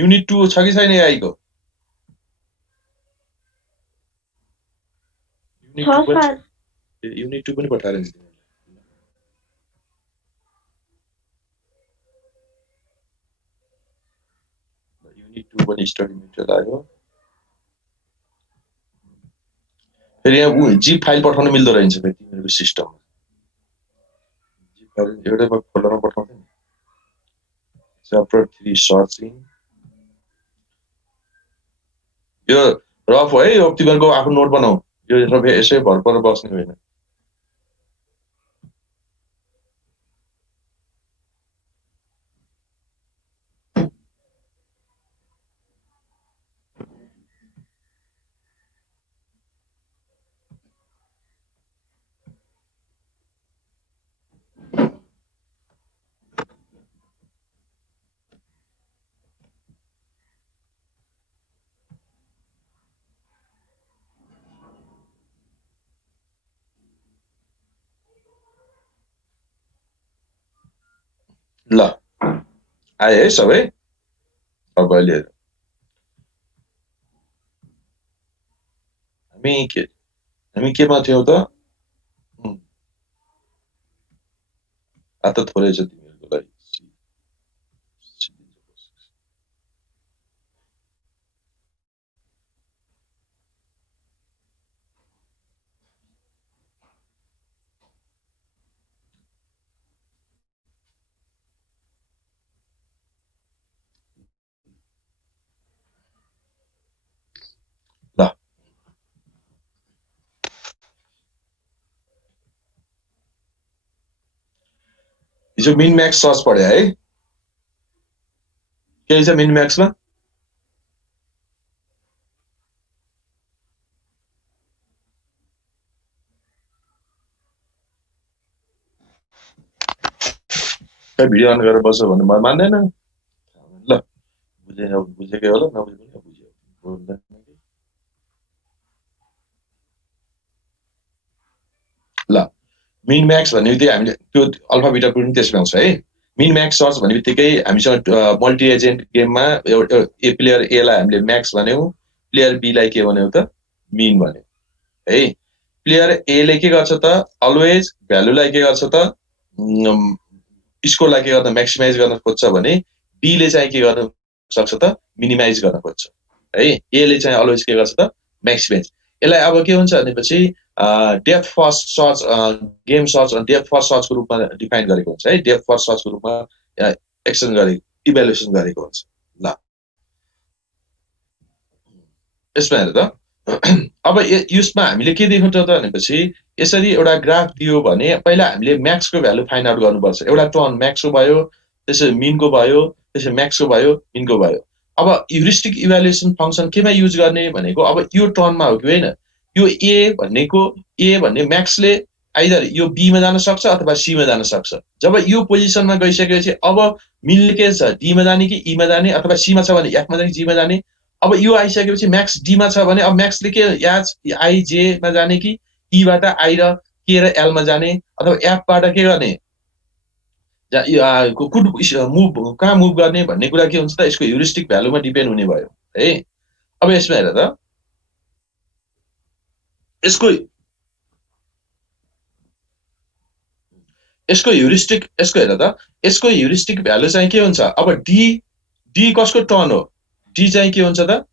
Unit 2 छ कि छैन AI को? युनिट 2 पनि पठाएर नि युनिट 2 पनि स्टडी मटेरियल आयो। फेरि यहाँ जिप फाइल पठाउन मिल्दो रहेछ फेरि तिमीहरूको सिस्टममा। जिप फाइल एउटै फोल्डरमा पठाउँदै नि। Chapter 3 searching. यो रफ हो है, यो तिमीहरूको आफ्नो नोट बनाऊ। यो यसै भर पर बस्ने होइन। ल आए है सबै? अब अहिले हामी केमा थियौँ त? त थोरै छ तिमीहरूको लागि। हिजो मिन म्याक्स सर्च पढ्यो है? के छ मिन म्याक्समा? भिडियो अन गरेर बस्यो भने मान्दैन। ल बुझेकै होला, नबुझे पनि बुझ्यो। ल मिन म्याक्स भन्ने बित्तिकै हामीले त्यो अल्फा बिटा पनि त्यसमा आउँछ है। मिन म्याक्स सर्च भन्ने बित्तिकै हामीसँग मल्टी एजेन्ट गेममा ए प्लेयर ए लाई हामीले म्याक्स भन्यौँ, प्लेयर बी लाई के भन्यौँ त? मिन भन्यौँ है। प्लेयर ए ले के गर्छ त? अलवेज भ्यालुलाई के गर्छ त? स्कोरलाई के गर्न म्याक्सिमाइज गर्न खोज्छ भने बी ले चाहिँ के गर्न सक्छ त? मिनिमाइज गर्न खोज्छ है। ए ले चाहिँ अलवेज के गर्छ त? म्याक्सिमाइज। यसलाई अब के हुन्छ भनेपछि depth first search game search depth first सर्चको रूपमा डिफाइन गरेको हुन्छ है। डेप्थ फर्स्ट सर्चको रूपमा एक्सन गरेको इभ्यालुएसन गरेको हुन्छ। ल यसमा हेर त अब यसमा हामीले के देख्नु त भनेपछि यसरी एउटा ग्राफ दियो भने पहिला हामीले म्याक्सको भ्यालु फाइन्ड आउट गर्नुपर्छ। एउटा टर्न म्याक्सको भयो, त्यसपछि मिनको भयो, त्यसपछि म्याक्सको भयो, मिनको भयो। अब ह्युरिस्टिक इभ्यालुएसन फंक्सन केमा युज गर्ने भनेको अब यो टर्नमा हो कि होइन? यो ए भन्ने म्याक्सले आइदर यो बी मा जान सक्छ अथवा सी मा जान सक्छ। जब यो पोजिसनमा गइसकेपछि अब मिनले के छ? डी मा जाने कि ई मा जाने, अथवा सी मा छ भने एफ मा जाने, जी मा जाने। अब यो आइसकेपछि म्याक्स डी मा छ भने अब म्याक्सले के आई जे मा जाने कि ई बाट आई र के र एल मा जाने, अथवा एफ बाट के गर्ने मुभ कहाँ मुभ गर्ने भन्ने कुरा के हुन्छ त? यसको ह्युरिस्टिक भ्यालुमा डिपेन्ड हुने भयो है। अब यसमा हेर त यसको हेर त यसको ह्युरिस्टिक भ्यालु चाहिँ के हुन्छ? अब डी कसको टर्न हो? डी चाहिँ के हुन्छ त?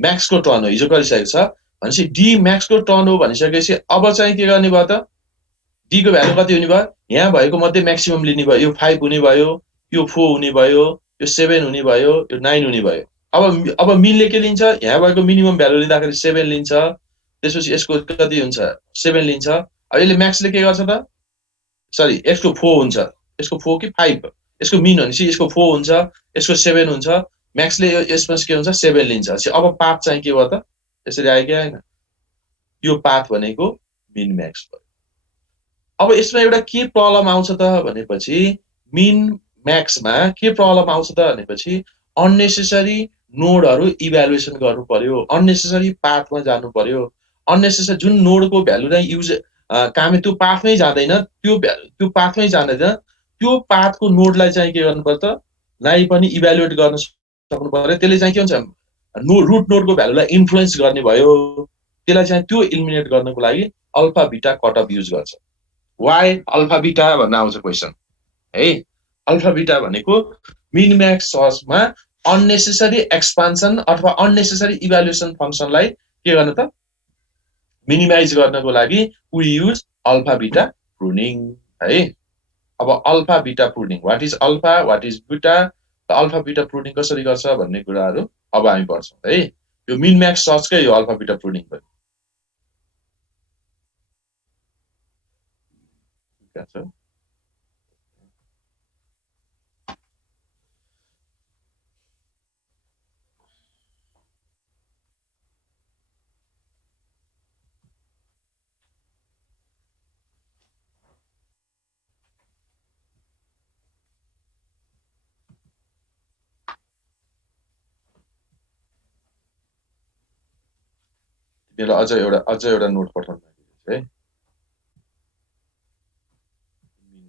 म्याक्सको टर्न हो। हिजो गरिसकेको छ भनेपछि डी म्याक्सको टर्न हो भनिसकेपछि अब चाहिँ के गर्ने भयो त? डी को भ्यालु कति हुने भयो? यहाँ भएको मध्ये म्याक्सिमम लिने भयो। यो 5 हुने भयो, यो 4 हुने भयो, यो 7 हुने भयो, यो 9 हुने भयो। अब मिनले के लिन्छ? यहाँ भएको मिनिमम भ्यालु लिँदाखेरि 7 लिन्छ। त्यसपछि यसको कति हुन्छ? 7 लिन्छ। अब यसले म्याक्सले के गर्छ त? सरी यसको 4 हुन्छ। यसको 4 कि 5? यसको मिन भनेपछि यसको 4 हुन्छ, यसको 7 हुन्छ। म्याक्सले यसमा के हुन्छ? 7 लिन्छ। अब पाथ चाहिँ के भयो त? यसरी आयो कि आएन? यो पाथ भनेको मिन म्याक्स भयो। अब यसमा एउटा के प्रब्लम आउँछ त भनेपछि मिन म्याक्समा के प्रब्लम आउँछ त भनेपछि अननेसेसरी नोडहरु इभ्यालुएसन गर्नु पर्यो, अननेसेसरी पाथमा जानु पर्यो। अननेसेसरी जुन नोडको भ्यालु नै युज कामै त्यो पाथमै जाँदैन, त्यो पाथमै जाँदैन, त्यो पाथको नोडलाई चाहिँ के गर्नु पर्छ? नाइ पनि इभ्यालुएट गर्न सक्नु पर्यो त्यसले चाहिँ के हुन्छ रुट नोडको भ्यालुलाई इन्फ्लुएन्स गर्ने भयो त्यसलाई चाहिँ त्यो इलिमिनेट गर्नको लागि अल्फा बिटा कटअफ युज गर्छ वाइ अल्फा बिटा भन्न आउँछ क्वेसन है अल्फा बिटा भनेको मिन म्याक्स सर्चमा अननेसेसरी एक्सपान्सन अथवा अननेसेसरी इभ्यालुएसन फंक्सनलाई के गर्न त मिनिमाइज गर्नको लागि वी युज अल्फा बिटा प्रुनिङ है अब अल्फा बिटा pruning what is alpha what is बिटा अल्फा बिटा प्रुनिङ कसरी गर्छ भन्ने कुराहरू अब हामी पढ्छौँ है यो मिन म्याक्स सर्चकै यो अल्फा बिटा प्रुनिङ पनि त्यसलाई अझ एउटा नोट पठाउनु है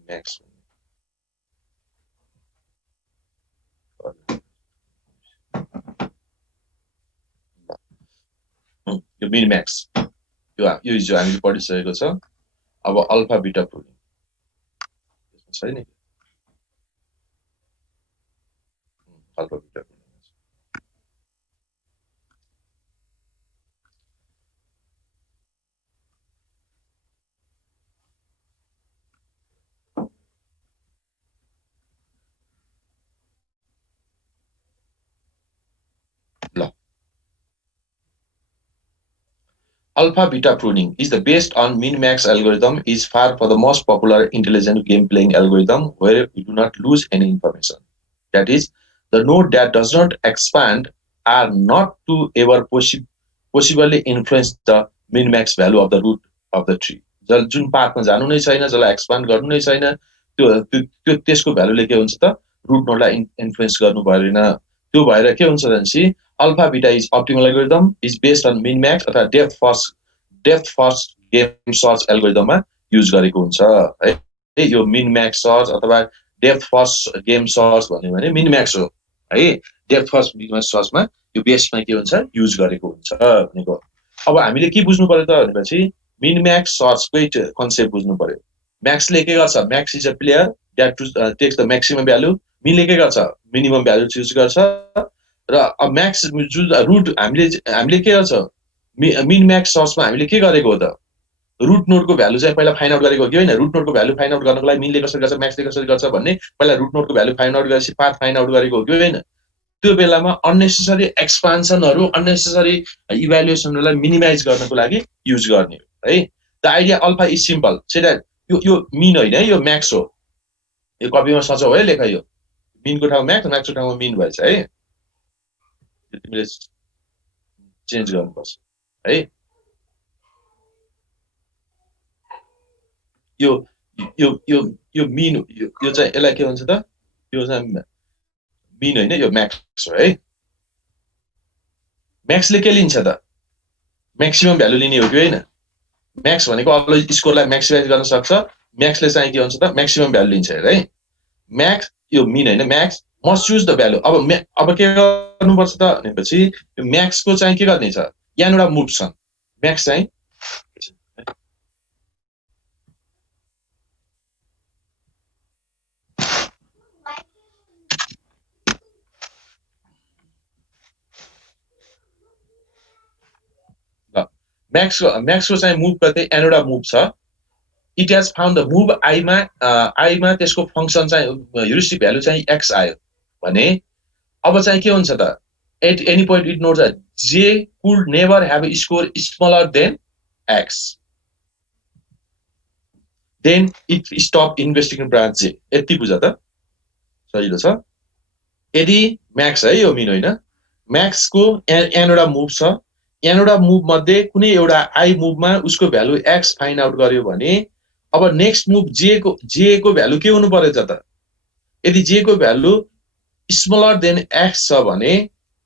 म्याक्स यो मिन म्याक्स यो हिजो हामीले पढिसकेको छ अब अल्फा बिटा प्रुनिङ छैन अल्फा बिटा Alpha beta pruning is the based on min-max algorithm is far for the most popular intelligent game playing algorithm where we do not lose any information. That is, the node that does not expand are not to ever possibly influence the min-max value of the root of the tree. जुन पाथमा जानु नै छैन जसलाई expand गर्नु नै छैन त्यो त्यसको भ्यालुले के हुन्छ त रुट नोडलाई इन्फ्लुएन्स गर्नु भएन त्यो भएर के हुन्छ भनेपछि alpha beta is optimal algorithm is based on min max अथवा डेप्थ फर्स्ट गेम सर्च एल्गोरिदममा युज गरेको हुन्छ है यो मिन म्याक्स सर्च अथवा डेप्थ फर्स्ट गेम सर्च भन्यो भने मिन म्याक्स हो है डेप्थ फर्स्ट गेम सर्चमा यो बेसमा के हुन्छ युज गरेको हुन्छ भनेको अब हामीले के बुझ्नु पर्यो त भनेपछि मिन म्याक्स सर्चकै कन्सेप्ट बुझ्नु पर्यो म्याक्सले के गर्छ max is a player that takes the maximum value मिनले के गर्छ मिनिमम भ्यालु चुज गर्छ र म्याक्स जुन रुट हामीले के गर्छ मिन म्याक्स सर्चमा हामीले के गरेको हो त रुट नोडको भ्यालु चाहिँ पहिला फाइन्ड आउट गरेको हो कि होइन रुट नोडको भ्यालु फाइन्ड आउट गर्नको लागि मिनले कसरी गर्छ म्याक्सले कसरी गर्छ भन्ने पहिला रुट नोडको भ्यालु फाइन्ड आउट गरेपछि पाथ फाइन्ड आउट गरेको हो कि होइन त्यो बेलामा अननेसेसरी एक्सपान्सनहरू अननेसेसरी इभ्यालुएसनहरूलाई मिनिमाइज गर्नको लागि युज गर्ने हो है the idea alpha is simple so that यो मिन होइन है यो म्याक्स हो यो कपीमा सचो है लेख यो मिनको ठाउँमा म्याक्सको ठाउँमा मिन भएछ है तिमीले चेन्ज गर्नुपर्छ है यो यो यो यो मिन यो चाहिँ यसलाई के भन्छ त यो चाहिँ मिन होइन यो म्याक्स हो है म्याक्सले के लिन्छ त म्याक्सिमम भ्यालु लिने हो कि होइन म्याक्स भनेको अरू स्कोरलाई म्याक्सिमाइज गर्न सक्छ म्याक्सले चाहिँ के भन्छ त म्याक्सिमम भ्यालु लिन्छ है म्याक्स यो मिन होइन Max must choose the value अब के गर्नुपर्छ त भनेपछि यो म्याक्सको चाहिँ के गर्ने छ यहाँबाट मुभ छ म्याक्स चाहिँ म्याक्सको चाहिँ मुभ गर्दै यहाँबाट मुभ छ it has found the move आईमा त्यसको फङ्सन चाहिँ ह्युरिस्टिक भ्यालु चाहिँ एक्स आयो भने अब चाहिँ के हुन्छ त at any point it notes that J could never have a score smaller than x then it stop investigating branch j यति बुझ त सजिलो छ यदि म्याक्स है यो मिन होइन म्याक्सको यहाँबाट मुभ छ यहाँबाट मुभ मध्ये कुनै एउटा आई मुभमा उसको भ्यालु एक्स फाइन्ड आउट गर्यो भने अब नेक्स्ट मुभ जे को भ्यालु के हुनु पर्यो त यदि जे को भ्यालु स्मलर देन एक्स छ भने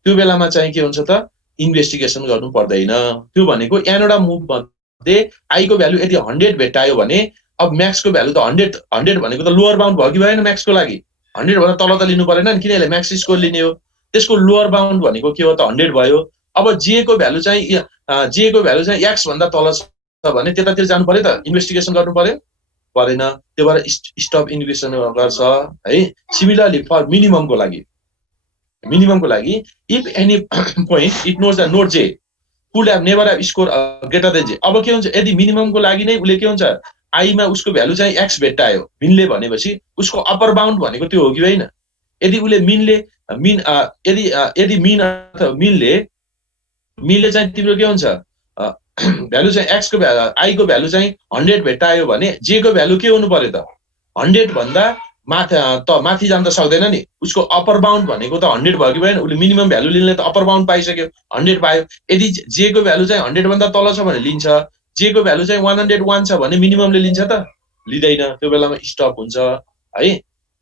त्यो बेलामा चाहिँ के हुन्छ त इन्भेस्टिगेसन गर्नु पर्दैन त्यो भनेको यहाँबाट मुभ मध्ये आई को भ्यालु यदि 100 भेटायो भने अब म्याक्स को भ्यालु त 100 भनेको त लोअर बाउन्ड भयो कि भएन म्याक्स को लागि 100 भन्दा तल त लिनु परेन नि किन यसले म्याक्स स्कोर लिने हो त्यसको लोअर बाउन्ड भनेको के हो त 100 भयो। अब जे को भ्यालु चाहिँ x भन्दा तल छ भने त्यतातिर जानु पर्यो त, इन्भेस्टिगेसन गर्नु पर्यो परेन, त्यो भएर स्टप इन्भेस्टिगेसन गर्छ है। सिमिलरली फर मिनिममको लागि if any point it knows the note J could have never have score greater than J. अब के हुन्छ यदि मिनिममको लागि नै उसले के हुन्छ आईमा उसको भ्यालु चाहिँ एक्स भेट्टायो मिनले भनेपछि उसको अप्पर बाउन्ड भनेको त्यो हो कि होइन। यदि उसले यदि मिन अथवा मिनले चाहिँ तिम्रो के हुन्छ भ्यालु चाहिँ एक्स को आई को भ्यालु चाहिँ 100 भेट्टायो भने जे को भ्यालु के हुनु पर्यो त 100 भन्दा माथि जान त सक्दैन नि। उसको अप्पर बाउन्ड भनेको त 100 भयो कि भएन, उसले मिनिमम भ्यालु लिनले त अप्पर बाउन्ड पाइसक्यो 100 पायो। यदि जे को भ्यालु चाहिँ 100 भन्दा तल छ भने लिन्छ, जे को भ्यालु चाहिँ 101 छ भने मिनिममले लिन्छ त लिँदैन, त्यो बेलामा स्टप हुन्छ है।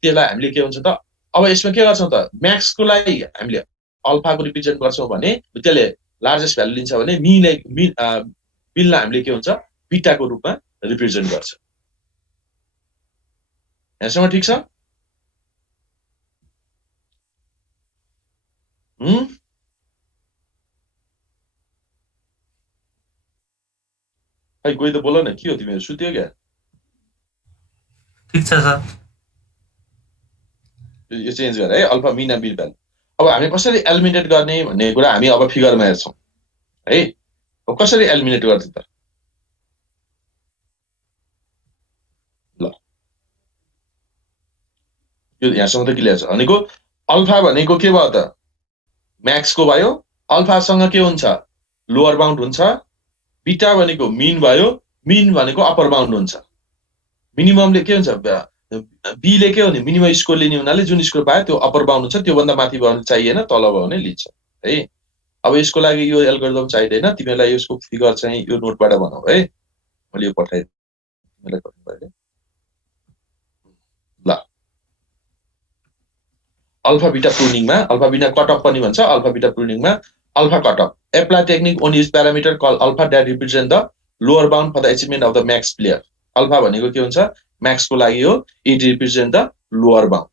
त्यसलाई हामीले के हुन्छ त अब यसमा के गर्छौं त म्याक्सको लागि हामीले अल्फाको रिप्रेजेन्ट गर्छौं भने त्यसले लार्जेस्ट भ्यालु लिन्छ भने मिनलाई हामीले के हुन्छ बीटाको रूपमा रिप्रेजेन्ट गर्छ। यहाँसम्म ठीक छ? खै कोही त बोल न, के हो तिमीहरू सुत्यो क्या? ठीक छ सर। यो चेन्ज गर है अल्फा मिन बिल भ्यालु। अब हामी कसरी एलिमिनेट गर्ने भन्ने कुरा हामी अब फिगरमा हेर्छौं है। अब कसरी एलिमिनेट गर्छ त ल यो यहाँसम्म त क्लियर छ। भनेको अल्फा भनेको के भयो त म्याक्सको भयो, अल्फासँग के हुन्छ लोअर बाउन्ड हुन्छ, बीटा भनेको मिन भयो, मिन भनेको अप्पर बाउन्ड हुन्छ। मिनिममले के हुन्छ बीले के हो नि मिनिमम स्कोर लिने हुनाले जुन स्कोर पायो त्यो अप्पर बाउन्ड हुन्छ, त्योभन्दा माथि भयो भने चाहिएन, तल भयो भने लिन्छ है। अब यसको लागि यो एल्गोरिदम चाहिँदैन, तिमीलाई यसको फिगर चाहिँ यो नोटबाट बनाऊ है। मैले यो पठाए तिमीलाई गर्नु ल। अल्फा बीटा प्रुनिङमा अल्फा बीटा कटअफ पनि भन्छ, अल्फा बीटा प्रुनिङमा alpha cutoff apply technique on use parameter call alpha that represent the lower bound for the achievement of the max player. Alpha भनेको के हुन्छ म्याक्सको लागि हो, it represent the lower bound.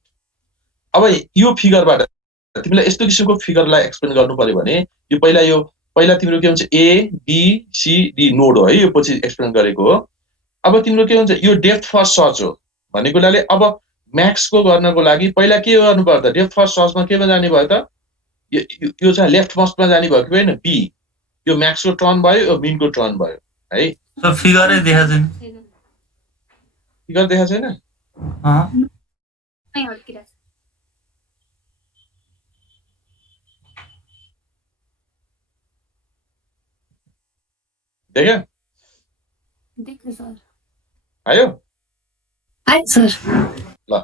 अब यो फिगरबाट तिमीलाई यस्तो किसिमको फिगरलाई एक्सप्लेन गर्नु पर्यो भने यो पहिला तिम्रो के हुन्छ A B C D node हो है, यो पछि एक्सप्लेन गरेको हो। अब तिम्रो के हुन्छ यो डेप्थ फर्स्ट सर्च हो भनेकोले अब म्याक्सको गर्नको लागि पहिला के गर्नु पर्छ त डेप्थ फर्स्ट सर्चमा केमा जाने भयो त यो चाहिँ लेफ्ट मोस्टमा जाने भयो कि भएन बी। यो म्याक्सको टर्न भयो, यो मिनको टर्न भयो है। सर फिगरै देखा छैन। फिगर देखा छैन? देखा? देखे सर। आयो? आयो सर। ल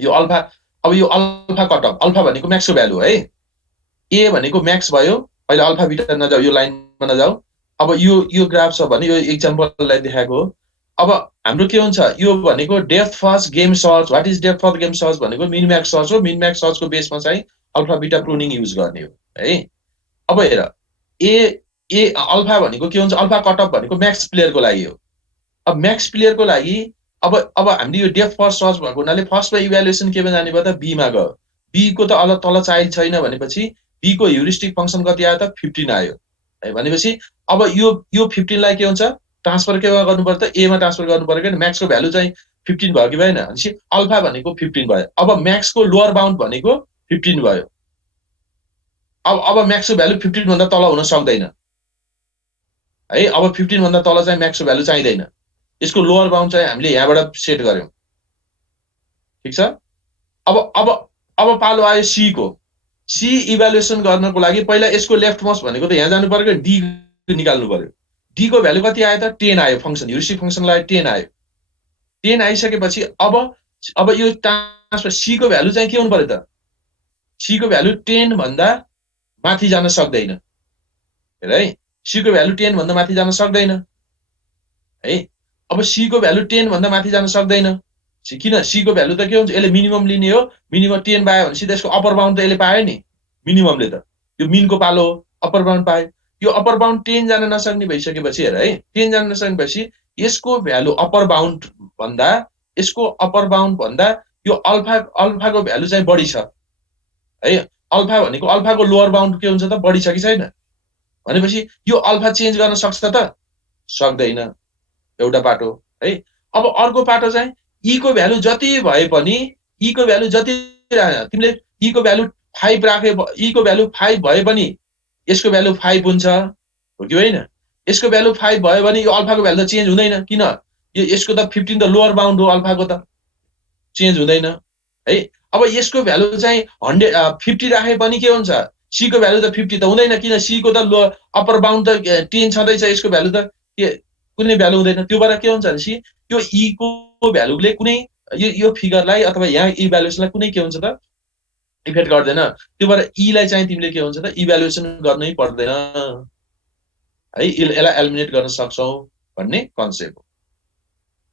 यो अल्फा, अब यो अल्फा कटअफ, अल्फा भनेको म्याक्सको भ्यालु है। ए भनेको म्याक्स भयो, अहिले अल्फा बीटा नजाऊ, यो लाइनमा नजाऊ। अब यो ग्राफ छ भने यो एक्जाम्पललाई देखाएको हो। अब हाम्रो के हुन्छ यो भनेको depth first game search. What is depth first game search भनेको मिन म्याक्स सर्च हो। मिन म्याक्स सर्चको बेसमा चाहिँ अल्फा बीटा प्रुनिङ युज गर्ने हो है। अब हेर ए अल्फा भनेको के हुन्छ अल्फा कटअफ भनेको म्याक्स प्लेयरको लागि हो। अब म्याक्स प्लेयरको लागि अब हामीले यो डेप्थ फर्स्ट सर्च भएको हुनाले फर्स्टमा इभ्यालुएसन केमा जाने भयो त बीमा गयो। बीको त तल चाइल्ड छैन भनेपछि बीको ह्युरिस्टिक फंक्सन कति आयो त 15 आयो है। भनेपछि अब यो 15 लाई के हुन्छ ट्रान्सफर केमा गर्नु पर्छ त ए मा ट्रान्सफर गर्नु पर्यो किन म्याक्सको भ्यालु चाहिँ 15 भयो कि भएन भनेपछि अल्फा भनेको 15 भयो। अब म्याक्सको लोअर बाउन्ड भनेको 15 भयो। अब म्याक्सको भ्यालु 15 भन्दा तल हुन सक्दैन है। अब 15 भन्दा तल चाहिँ म्याक्सको भ्यालु चाहिँदैन। यसको लोअर बाउन्ड चाहिँ हामीले यहाँबाट सेट गर्यौं, ठीक छ। अब पालो आयो सी को। सी इभ्यालुएसन गर्नको लागि पहिला यसको लेफ्ट मोस्ट भनेको त यहाँ जानु पर्यो, डी निकाल्नु पर्यो। डी को भ्यालु कति आयो त 10 आयो। फंक्सन ह्युरिस्टिक फंक्सनलाई 10 आयो। 10 आइसकेपछि अब यो ट्रान्सफर सी को भ्यालु चाहिँ के हुनु पर्यो त सी को भ्यालु 10 भन्दा माथि जान सक्दैन हेर है। सी को भ्यालु 10 भन्दा माथि जान सक्दैन है। अब सी को भ्यालु 10 भन्दा माथि जान सक्दैन किन सी को भ्यालु त के हुन्छ यसले मिनिमम लिने हो। मिनिमम 10 पायो भने सिधै यसको अप्पर बाउन्ड त यसले पायो नि मिनिममले त यो मिनको पालो हो, अप्पर बाउन्ड पायो। यो अप्पर बाउन्ड 10 जान नसक्ने भइसकेपछि हेर है 10 जान नसक्नेपछि यसको भ्यालु अप्पर बाउन्ड भन्दा यो अल्फाको भ्यालु चाहिँ बढी छ है। अल्फा भनेको अल्फाको लोअर बाउन्ड के हुन्छ त बढी छ कि छैन भनेपछि यो अल्फा चेन्ज गर्न सक्छ त सक्दैन एउटा पाटो है अब अर्को पाटो चाहिँ ई को भ्यालु जति भए पनि ई को भ्यालु जति तिमीले ई को भ्यालु 5 राखे ई को भ्यालु 5 भए पनि यसको भ्यालु 5 हुन्छ हो कि होइन यसको भ्यालु 5 भयो भने यो अल्फाको भ्यालु त चेन्ज हुँदैन किन यो यसको त 15 त लोअर बाउन्ड हो अल्फाको त चेन्ज हुँदैन है अब यसको भ्यालु चाहिँ 50 राखे पनि के हुन्छ सी को भ्यालु त 50 त हुँदैन किन सी को त अप्पर बाउन्ड त 10 छँदैछ यसको भ्यालु त के कुनै भ्यालु हुँदैन त्यो भएर के हुन्छ भनेपछि यो ई को भ्यालुले कुनै यो फिगरलाई अथवा यहाँ इभ्यालुएसनलाई कुनै के हुन्छ त इफेक्ट गर्दैन त्यो भएर ई लाई चाहिँ तिमीले के हुन्छ त इभ्यालुएसन गर्नै पर्दैन है यसलाई एलिमिनेट गर्न सक्छौ भन्ने कन्सेप्ट हो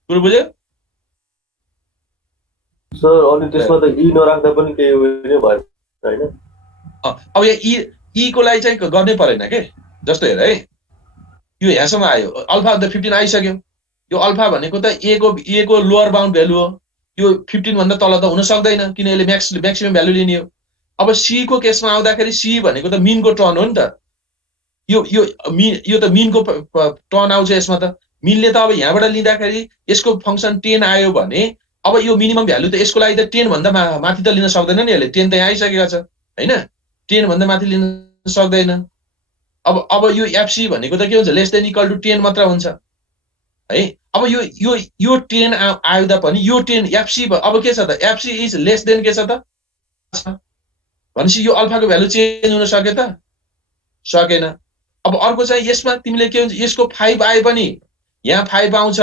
पुरो बुझ्यो सर अनि त्यसमा त ई नराख्दा पनि केही हुने भयो हैन अब यहाँ ई को लागि चाहिँ गर्नै परेन के जस्तो हेर है यो यहाँसम्म आयो अल्फा त 15 आइसक्यो यो अल्फा भनेको त ए को लोअर बाउन्ड भ्यालु हो यो 15 भन्दा तल त हुन सक्दैन किन यसले म्याक्सिमम भ्यालु लिने हो अब सी को केसमा आउँदाखेरि सी भनेको त मिन को टर्न हो नि त यो त मिन को टर्न आउँछ यसमा त मिनले त अब यहाँबाट लिँदाखेरि यसको फंक्सन 10 आयो भने अब यो मिनिमम भ्यालु त यसको लागि त 10 भन्दा माथि त लिन सक्दैन नि यसले 10 त यहाँ आइसकेको छ हैन 10 भन्दा माथि लिन सक्दैन अब यो एफसी भनेको त के हुन्छ लेस देन इक्वल टु 10 मात्र हुन्छ है अब यो 10 आउँदा पनि यो 10 एफसी अब के छ त एफसी इज लेस देन के छ त भनेपछि यो अल्फाको भ्यालु चेन्ज हुन सक्यो त सकेन अब अर्को चाहिँ यसमा तिमीले के हुन्छ यसको 5 आए पनि यहाँ 5 आउँछ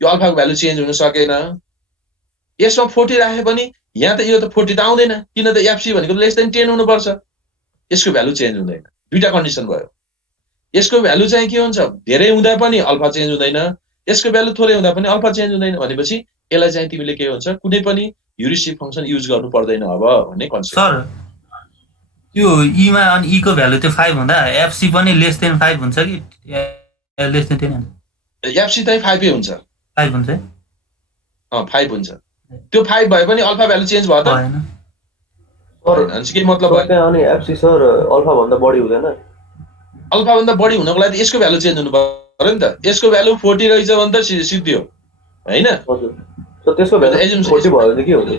यो अल्फाको भ्यालु चेन्ज हुन सकेन यसमा 40 राखे पनि यहाँ त यो त 40 त आउँदैन किन त एफसी भनेको लेस देन 10 हुनुपर्छ यसको भ्यालु चेन्ज हुँदैन दुईटा कन्डिसन भयो यसको भ्यालु चाहिँ के हुन्छ धेरै हुँदा पनि अल्फा चेन्ज हुँदैन यसको भ्यालु थोरै हुँदा पनि अल्फा चेन्ज हुँदैन भनेपछि यसलाई चाहिँ तिमीले के हुन्छ कुनै पनि ह्युरिस्टिक फंक्सन युज गर्नु पर्दैन अब भन्ने कन्सेप्ट सर यो ई मा अनि ई को भ्यालु त्यो 5 हुँदा एफसी पनि लेस देन 5 हुन्छ कि लेस देन 10 हुन्छ एफसी चाहिँ 5 हुन्छ 5 हुन्छ 5 हुन्छ त्यो 5 भए पनि अल्फा भ्यालु चेन्ज भयो त हैन सर के मतलब भयो त्यहाँ अनि एफसी सर अल्फा भन्दा बढी हुँदैन अल्फा भन्दा बढी हुनको लागि यसको भ्यालु चेन्ज हुनु पर्यो नि त यसको भ्यालु 40 रहेछ भने त सिद्धियो हैन हजुर सर त्यसको भ्यालु 40 भयो भने के हुन्छ त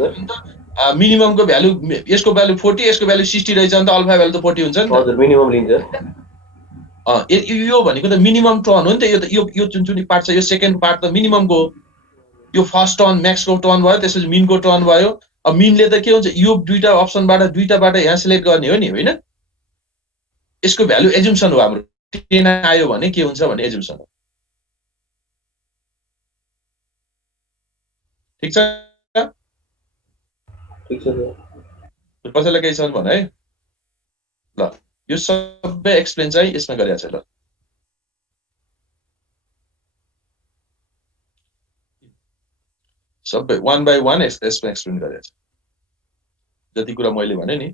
मिनिमम को भ्यालु यसको भ्यालु 40 यसको भ्यालु 60 रहेछ भने त अल्फा भ्यालु त 40 हुन्छ नि त हजुर मिनिमम लिन्छ यो भनेको त मिनिमम टर्न हो नि त यो जुन पार्ट छ यो सेकेन्ड पार्ट त मिनिमम को यो फर्स्ट टर्न म्याक्स को टर्न भयो त्यसपछि मिन को टर्न भयो अब मिनले त के हुन्छ यो दुईटा अप्सनबाट दुईटाबाट यहाँ सिलेक्ट गर्ने हो नि हैन यसको भ्यालु एजुम्सन हो हाम्रो 10 आयो भने के हुन्छ भन्ने एजुम्सन हो ठीक छ ठीक छ सर कसैलाई केही छ भने है ल यो सबै एक्सप्लेन चाहिँ यसमा गरिएको छ ल सबै 1 बाइ 1 यसमा एक्सप्लेन गरेको छ जति कुरा मैले भने नि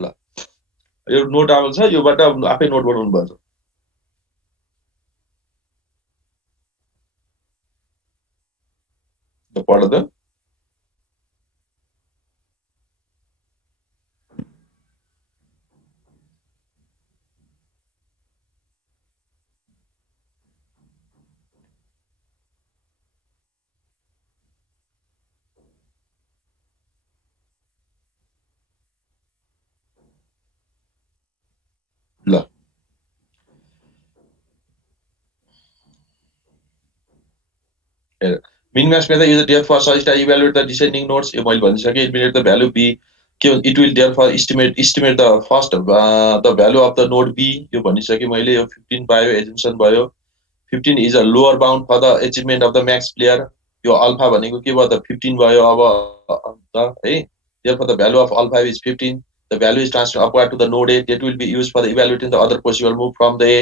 ल यो नोट आएको छ योबाट आफै नोट बनाउनु पर्छ त पढ त ल min-max method is therefore such to evaluate the descending nodes. यो मैले भनिसके eliminate the value b के it will therefore estimate the first the value of the node b यो भनिसके मैले यो 15 पायो assumption भयो 15 is a lower bound for the achievement of the max player यो alpha भनेको के भयो त 15 भयो अब त है therefore the value of alpha is 15 the value is transferred upward to the node a that will be used for the evaluating the other possible move from the a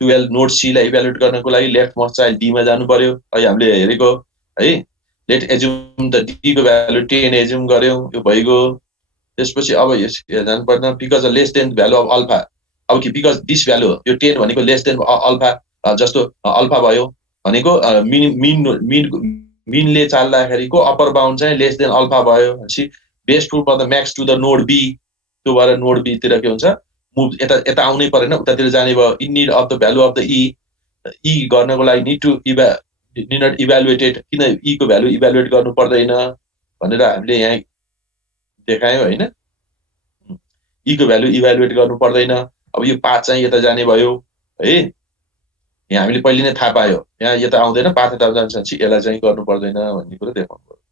to l node c लाई evaluate गर्नको लागि left most child d मा जानु पर्यो है हामीले हेरेको है लेट एज्युम द d को भ्यालु 10 एज्युम गर्यौ यो भइगयो त्यसपछि अब यो जानु पर्दैन because less than value of alpha अब कि बिकज दिस भ्यालु यो 10 भनेको लेस देन अल्फा जस्तो अल्फा भयो भनेको मिनले चाल्दाखेरिको अप्पर बाउन्ड चाहिँ लेस देन अल्फा भयो भनेपछि best to for the max to the node B, त्यो भएर नोड बी तिर के हुन्छ मुभ यता यता आउनै परेन, उतातिर जाने भयो। In need of the value of the E गर्नको लागि निड इभ्यालुएटेड, किन ई को भ्यालु इभ्यालुएट गर्नु पर्दैन भनेर हामीले यहाँ देखायौँ होइन। ई को भ्यालु इभ्यालुएट गर्नु पर्दैन। अब यो पाथ चाहिँ यता जाने भयो है, यहाँ हामीले पहिले नै थाहा पायो यहाँ यता आउँदैन, पाथ यता जान्छ भने यसलाई चाहिँ गर्नु पर्दैन भन्ने कुरो देखाउनु पर्यो।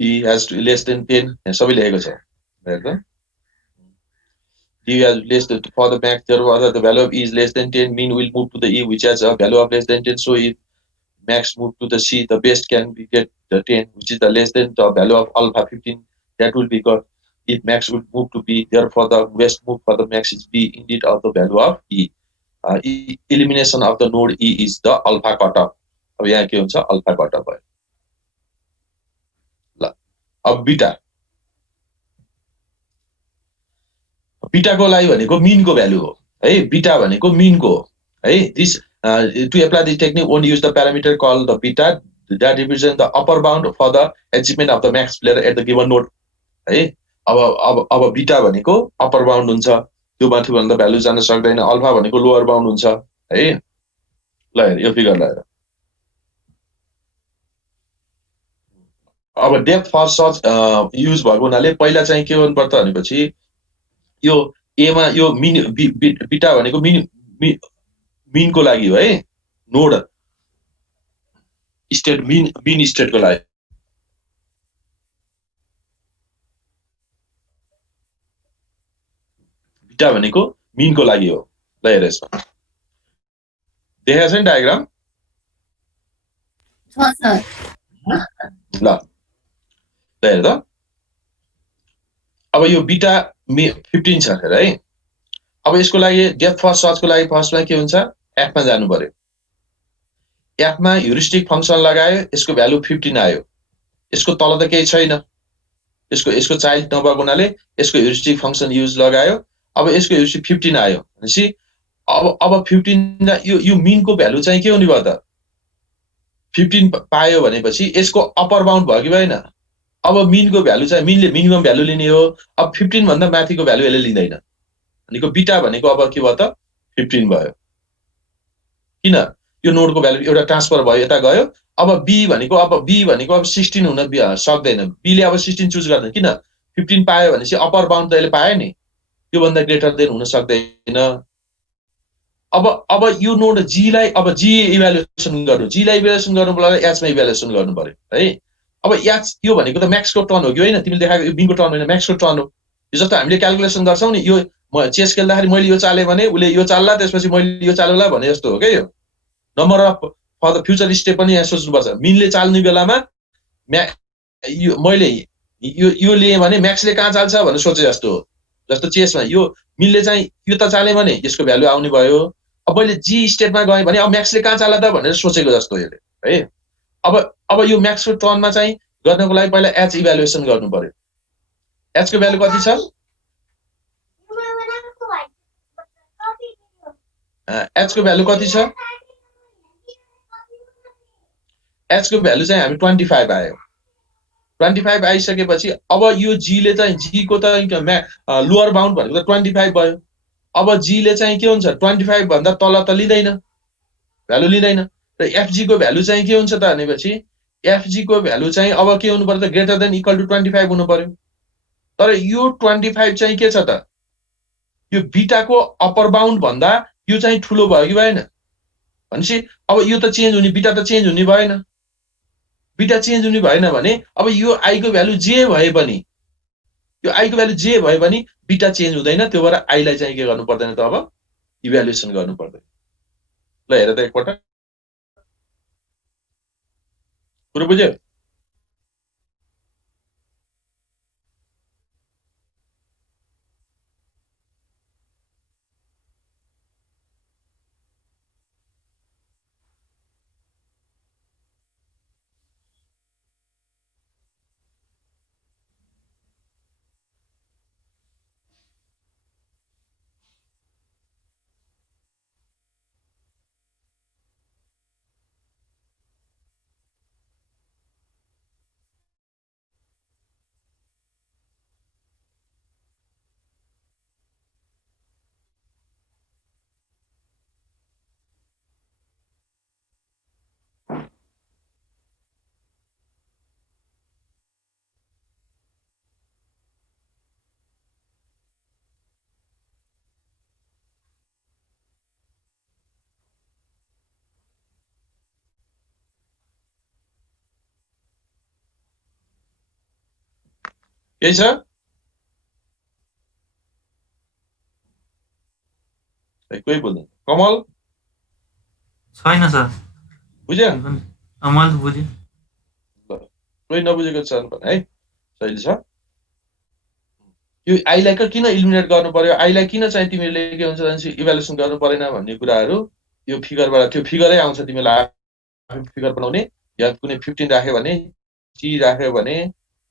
E has to less than 10, यहाँ सबै लेखेको छ हेर्दा। E has less than, for the max therefore the value of E is less than 10, mean will move to the E which has a value of less than 10, so if max move to the C, the best can be get the 10 which is the less than the value of alpha 15, that will be got. If max will move to B, therefore the best move for the max is B indeed of the value of E. Elimination of the node E is the alpha cutoff. अब यहाँ के हुन्छ alpha cutoff भयो। ल अब बीटाको लागि भनेको मिनको value हो है, बीटा भनेको मिनको हो है। This to apply this technique only use the parameter call the beta that represent the upper bound for the achievement of the max player at the given node है। अब बीटा भनेको upper bound हुन्छ, त्यो माथि भन्दा value जान सक्दैन। Alpha भनेको लोअर बाउन्ड हुन्छ है। ल हेर यो फिगर ल हेर। अब डेप्थ फर्स्ट सर्च युज भएको हुनाले पहिला चाहिँ के गर्नु पर्छ भनेपछि यो एमा यो मिन बीटा भनेको मिनको लागि हो है, नोड स्टेट मिन स्टेटको लागि। बीटा भनेको मिनको लागि हो। ल हेर यसमा देखाएको छ नि डायग्राम। ल हेर त अब यो बीटा 15 छ हेर है। अब यसको लागि डेप्थ फर्स्ट सर्चको लागि फर्स्टमा के हुन्छ एफमा जानु पर्यो। एफमा ह्युरिस्टिक फंक्सन लगायो, यसको भ्यालु 15 आयो। यसको तल त केही छैन, यसको चाइल्ड नभएको हुनाले यसको ह्युरिस्टिक फंक्सन युज लगायो। अब यसको ह्युरिस्टिक 15 आयो भनेपछि अब 15 यो मिनको भ्यालु चाहिँ के हुने भयो त 15 पायो भनेपछि यसको अप्पर बाउन्ड भयो कि भएन। अब मिनको भ्यालु चाहिँ मिनले मिनिमम भ्यालु लिने हो। अब 15 भन्दा माथिको भ्यालु यसले लिँदैन भनेको बीटा भनेको अब के भयो त 15 भयो। किन यो नोडको भ्यालु एउटा ट्रान्सफर भयो, यता गयो। अब बी भनेको अब 16 हुन सक्दैन। बीले अब 16 चुज गर्दैन, किन 15 पायो भनेपछि अप्पर बाउन्ड त यसले पायो नि, त्यो भन्दा ग्रेटर देन हुन सक्दैन। अब यो नोड जी लाई अब जी इभ्यालुएसन गर्नु, जी लाई इभ्यालुएसन गर्नुको लागि एच मा इभ्यालुएसन गर्नु पर्यो है। अब एच यो भनेको त म्याक्सको टर्न हो कि होइन, तिमीले देखाएको यो बिनको टर्न होइन म्याक्सको टर्न हो। यो जस्तो हामीले क्याल्कुलेसन गर्छौं नि, यो म चेस खेल्दाखेरि मैले यो चाले भने उले यो चाल्ला, त्यसपछि मैले यो चालुला भने जस्तो हो के। यो number of for the future step पनि यहाँ सोच्नुपर्छ। मिनले चाल्ने बेलामा मैले यो लिएँ भने म्याक्सले कहाँ चाल्छ भनेर सोचे जस्तो हो। जस्तो चेसमा यो मिनले चाहिँ यो त चाले भने यसको भ्यालु आउने भयो। अब मैले जी स्टेटमा गएँ भने अब म्याक्सले कहाँ चाल्ला त भनेर सोचेको जस्तो यसले है। अब यो म्याक्सको टर्नमा चाहिँ गर्नको लागि पहिला एच इभ्यालुएसन गर्नु पर्यो। एच को भ्यालु कति छ, एच को भ्यालु कति छ, एच को भ्यालु चाहिँ हामी 25 आयो। 25 आइसकेपछि अब यो जी ले चाहिँ जी को त लोअर बाउन्ड भनेको त 25 भयो। अब जी ले चाहिँ के हुन्छ 25 भन्दा तल त लिँदैन, भ्यालु लिँदैन। र एफजी को भ्यालु चाहिँ के हुन्छ त भनेपछि एफजी को भ्यालु चाहिँ अब के हुनु पर्यो त ग्रेटर देन इक्वल टु 25 हुनु पर्यो। तर यो 25 चाहिँ के छ त यो बीटाको अप्पर बाउन्ड भन्दा यो चाहिँ ठुलो भयो कि भएन भनेपछि अब यो त चेन्ज हुने, बीटा त चेन्ज हुने भएन। बीटा चेन्ज हुने भएन भने अब यो आई को भ्यालु जे भए पनि, यो आई को भ्यालु जे भए पनि बीटा चेन्ज हुँदैन। त्यो भएर आई लाई चाहिँ के गर्नु पर्दैन त अब इभ्यालुएसन गर्नु पर्दैन। ल हेर त एकपल्ट कुरो बुझ्यो। यही छ कोही बोल्दैन कमल छैन सर बुझ्यो मैले त बुझेँ ल कोही नबुझेको छ भने है सही छ यो आईलाई किन इलिमिनेट गर्नु पर्यो आईलाई किन चाहिँ तिमीले के हुन्छ भने इभ्यालुएसन गर्नु परेन भन्ने कुराहरू यो फिगरबाट त्यो फिगरै आउँछ तिमीलाई आफै फिगर बनाउने या कुनै 15 राख्यो भने टी राख्यो भने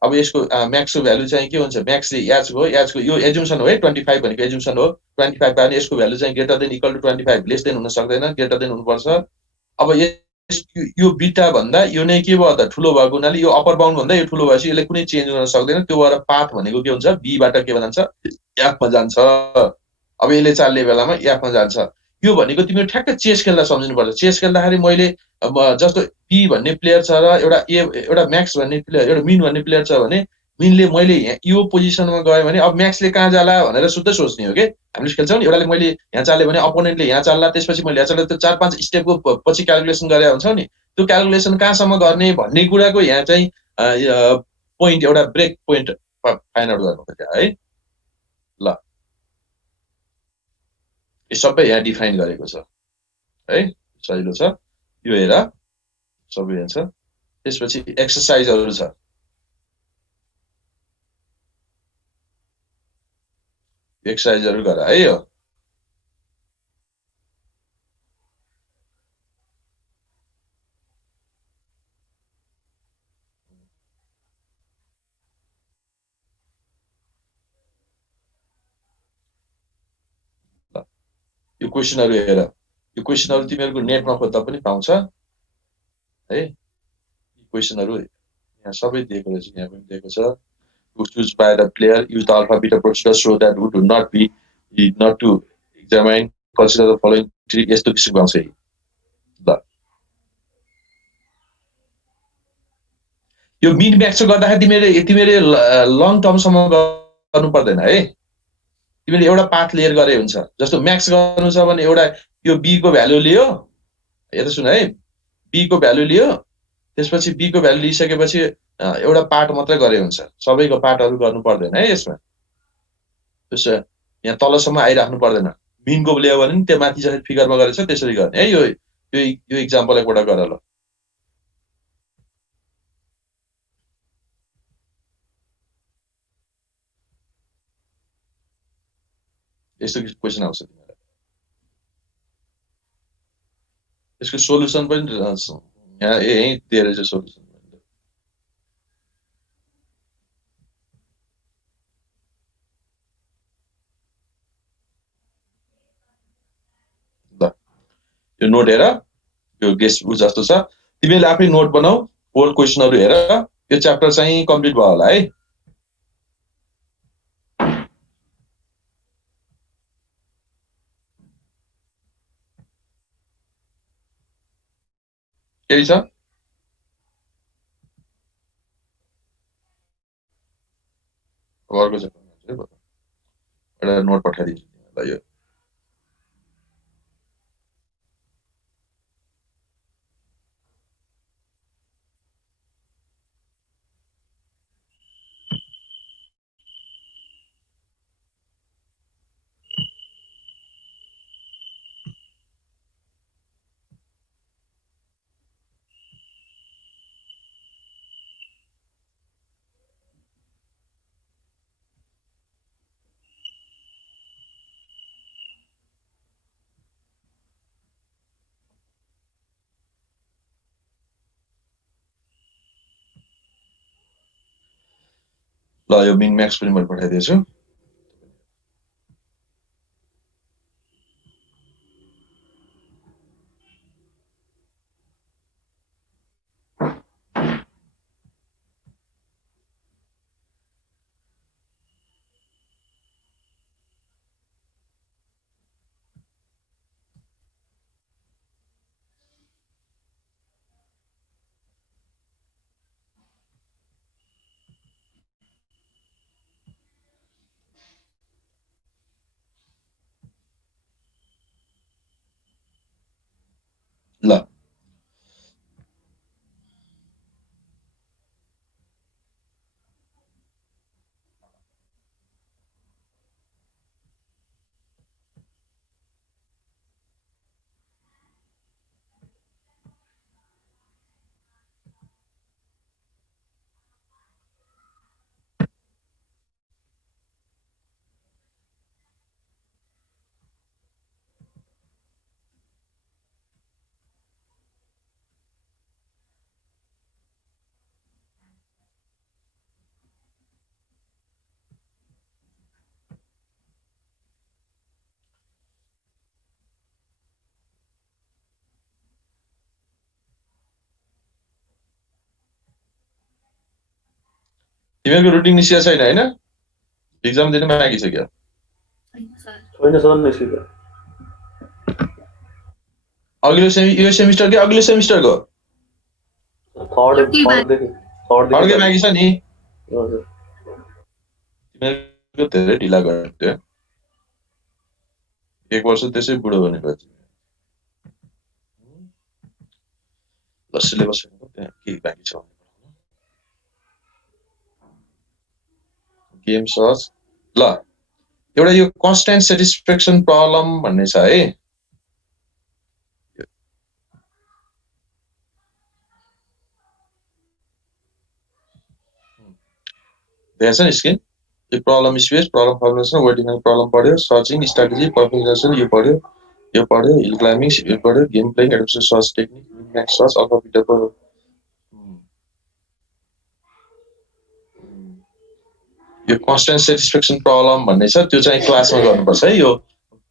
अब यसको म्याक्सको भ्यालु चाहिँ के हुन्छ म्याक्सले याजको यो एजुम्सन हो है 25 भनेको एजुम्सन हो 25 पायो भने यसको भ्यालु चाहिँ greater than equal to 25 less than हुन सक्दैन ग्रेटर देन हुनुपर्छ अब यो बिटा भन्दा यो नै के भयो त ठुलो भएको हुनाले यो अप्पर बाउन्ड भन्दा यो ठुलो भएपछि यसले कुनै चेन्ज गर्न सक्दैन त्यो भएर पाथ भनेको के हुन्छ बीबाट के जान्छ एफमा जान्छ अब यसले चाल्ने बेलामा एफमा जान्छ यो भनेको तिमीले ठ्याक्कै चेस खेल्दा सम्झिनुपर्छ चेस खेल्दाखेरि मैले जस्तो पी भन्ने प्लेयर छ र एउटा म्याक्स भन्ने प्लेयर एउटा मिन भन्ने प्लेयर छ भने मिनले मैले यो पोजिसनमा गएँ भने अब म्याक्सले कहाँ जाला भनेर शुद्ध सोच्ने हो कि हामीले खेल्छौँ नि एउटाले मैले यहाँ चाल्यो भने अपोनेन्टले यहाँ चाल्ला त्यसपछि मैले यहाँ चाल्दा त्यो 4-5 स्टेपको पछि क्यालकुलेसन गरे हुन्छौ नि त्यो क्यालकुलेसन कहाँसम्म गर्ने भन्ने कुराको यहाँ चाहिँ पोइन्ट एउटा ब्रेक पोइन्ट फाइन्ड आउट गर्नुपर्छ है ल यो सबै यहाँ डिफाइन गरेको छ है सजिलो छ यो हेर सबै यहाँ छ त्यसपछि एक्सरसाइजहरू छ एक्सरसाइजहरू गर है यो यो क्वेसनहरू हेर यो क्वेसनहरू तिमीहरूको नेटमा खोज्दा पनि पाउँछ है क्वेसनहरू यहाँ सबै दिएको रहेछ यहाँ पनि दिएको छ choose by the player use the alpha beta procedure so that we do not be not to examine consider the following three यस्तो किसिमको आउँछ ल यो मिन म्याक्स गर्दाखेरि तिमीले लङ टर्मसम्म गर्नु पर्दैन है तिमीले एउटा पाथ लिएर गरे हुन्छ जस्तो म्याक्स गर्नु छ भने एउटा यो बी को भ्यालु लियो यता सुन है बी को भ्यालु लियो त्यसपछि बी को भ्यालु लिइसकेपछि एउटा पार्ट मात्रै गरे हुन्छ सबैको पार्टहरू गर्नु पर्दैन है यसमा त्यसो यहाँ तलसम्म आइराख्नु पर्दैन मिनको लियो भने त्यो माथि जसरी फिगरमा गरेछ त्यसरी गर्ने है यो एक्जाम्पल एकपल्ट गर ल यस्तो क्वेसन आउँछ तिमीलाई यसको सोलुसन पनि यहाँ यही दिएर चाहिँ सोलुसन ल यो नोट हेर यो गेस्ट उ जस्तो छ तिमीले आफै नोट बनाऊ फोर क्वेसनहरू हेर यो च्याप्टर चाहिँ कम्प्लिट भयो होला है केही छ अर्को छ एउटा नोट पठाइदिन्छु तिमीलाई यो ल यो मिन म्याक्स पनि मैले पठाइदिएछु तिमीहरूको रुटिन निस्किएको छैन होइन एक्जाम दिन आइसक्यो छैन सर छैन सर निस्कियो यो सेमिस्टर कि अघिल्लो सेमिस्टरको थर्डदेखि अर्कै मागी छ नि हजुर तिमीहरूको धेरै ढिला गर्थ्यो 1 वर्ष त्यसै बुढो भनेको ल सिलेबस त्यहाँ के बाँकी छ गेम सर्च ल एउटा यो कन्स्ट्यान्ट सेटिस्फ्याक्सन प्रब्लम भन्ने छ है देखेको छ नि स्क्रिन यो problem space problem formulation word define problem पढ्यो सर्चिङ स्ट्राटेजी पर्फेक्सन यो पढ्यो हिल क्लाइम्बिङ यो पढ्यो game playing adventure search technique max search alpha बिटाको यो कन्स्ट्यान्ट सेटिस्फ्याक्सन प्रब्लम भन्ने छ त्यो चाहिँ क्लासमा गर्नुपर्छ है यो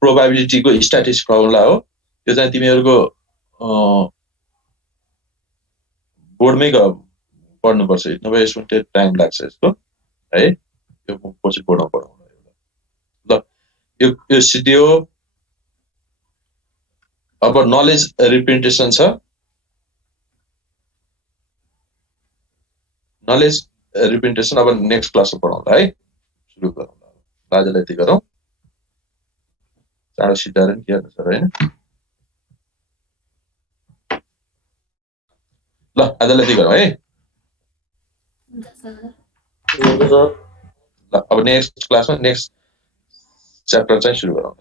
प्रोबेबिलिटीको स्ट्याटिस्टिक फर्मुला हो त्यो चाहिँ तिमीहरूको बोर्डमै पढ्नुपर्छ नभए यसमा टाइम लाग्छ यसको है यो पछि बोर्डमा पढाउनु ल यो सिडिओ अब नलेज रिप्रेजेन्टेसन छ नलेज रिप्रेजेन्टेसन अब नेक्स्ट क्लासमा पढाउँला है सुरु गरौँ आजलाई यति गरौँ चाँडो सिद्धाएर नि के गर्नु सर होइन ल आजलाई यति गरौँ है हुन्छ सर हुन्छ सर ल अब नेक्स्ट क्लासमा नेक्स्ट च्याप्टर चाहिँ सुरु गरौँ